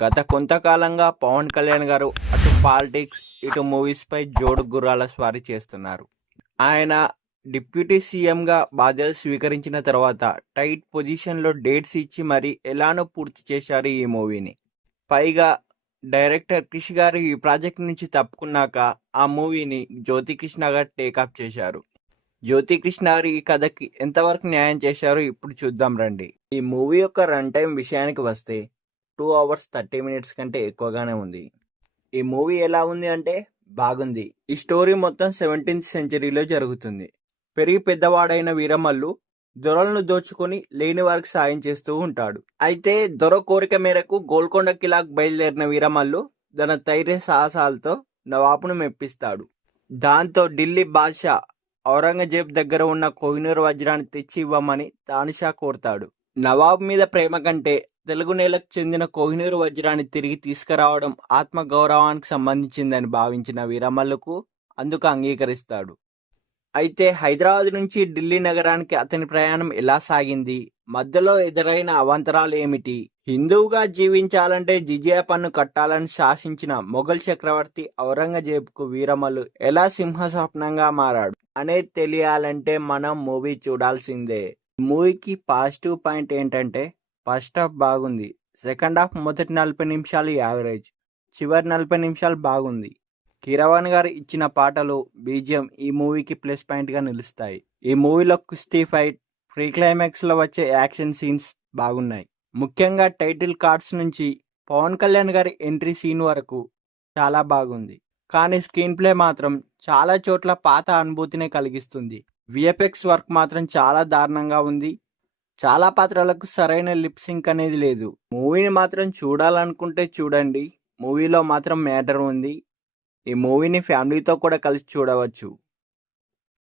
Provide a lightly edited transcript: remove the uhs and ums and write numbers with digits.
గత కొంతకాలంగా పవన్ కళ్యాణ్ గారు అటు పాలిటిక్స్, ఇటు మూవీస్‌పై జోడు గుర్రాల స్వారీ చేస్తున్నారు. ఆయన డిప్యూటీ సీఎంగా బాధ్యతలు స్వీకరించిన తర్వాత టైట్ పొజిషన్‌లో డేట్స్ ఇచ్చి మరీ ఎలానో పూర్తి చేశారు ఈ మూవీని. పైగా డైరెక్టర్ క్రిష్ గారు ఈ ప్రాజెక్ట్ నుంచి తప్పుకున్నాక ఆ మూవీని జ్యోతికృష్ణ గారు టేకప్ చేశారు. జ్యోతికృష్ణ గారు ఈ కథకి ఎంతవరకు న్యాయం చేశారో ఇప్పుడు చూద్దాం రండి. ఈ మూవీ యొక్క రన్ టైం విషయానికి వస్తే 2 అవర్స్ 30 మినిట్స్ కంటే ఎక్కువగానే ఉంది. ఈ మూవీ ఎలా ఉంది అంటే బాగుంది. ఈ స్టోరీ మొత్తం 17th సెంచరీలో జరుగుతుంది. పెరిగి పెద్దవాడైన వీరమల్లు దొరలను దోచుకొని లేని వారికి సాయం చేస్తూ ఉంటాడు. అయితే దొర కోరిక మేరకు గోల్కొండ కిలాకు బయలుదేరిన వీరమల్లు తన ధైర్య సాహసాలతో నవాబును మెప్పిస్తాడు. దాంతో ఢిల్లీ బాద్షా ఔరంగజేబ్ దగ్గర ఉన్న కోహినూర్ వజ్రాన్ని తెచ్చి ఇవ్వమని తానిషా కోరతాడు. నవాబ్ మీద ప్రేమ కంటే తెలుగు నేలకు చెందిన కోహినూర్ వజ్రాన్ని తిరిగి తీసుకురావడం ఆత్మగౌరవానికి సంబంధించిందని భావించిన వీరమల్లుకు అందుకు అంగీకరిస్తాడు. అయితే హైదరాబాద్ నుంచి ఢిల్లీ నగరానికి అతని ప్రయాణం ఎలా సాగింది, మధ్యలో ఎదురైన అవాంతరాలు ఏమిటి, హిందువుగా జీవించాలంటే జిజియా పన్ను కట్టాలని శాసించిన మొఘల్ చక్రవర్తి ఔరంగజేబుకు వీరమల్లు ఎలా సింహస్వప్నంగా మారాడు అనేది తెలియాలంటే మనం మూవీ చూడాల్సిందే. మూవీకి పాజిటివ్ పాయింట్ ఏంటంటే ఫస్ట్ హాఫ్ బాగుంది, సెకండ్ హాఫ్ మొదటి 40 నిమిషాలు యావరేజ్, చివరి 40 నిమిషాలు బాగుంది. కీరవాణి గారు ఇచ్చిన పాటలు, బీజిఎం ఈ మూవీకి ప్లస్ పాయింట్గా నిలుస్తాయి. ఈ మూవీలో కుస్తీ ఫైట్, ప్రీ క్లైమాక్స్లో వచ్చే యాక్షన్ సీన్స్ బాగున్నాయి. ముఖ్యంగా టైటిల్ కార్డ్స్ నుంచి పవన్ కళ్యాణ్ గారి ఎంట్రీ సీన్ వరకు చాలా బాగుంది. కానీ స్క్రీన్ ప్లే మాత్రం చాలా చోట్ల పాత అనుభూతినే కలిగిస్తుంది. విఎఫ్ఎక్స్ వర్క్ మాత్రం చాలా దారుణంగా ఉంది. చాలా పాత్రలకు సరైన లిప్ సింక్ అనేది లేదు. మూవీని మాత్రం చూడాలనుకుంటే చూడండి, మూవీలో మాత్రం మ్యాటర్ ఉంది. ఈ మూవీని ఫ్యామిలీతో కూడా కలిసి చూడవచ్చు.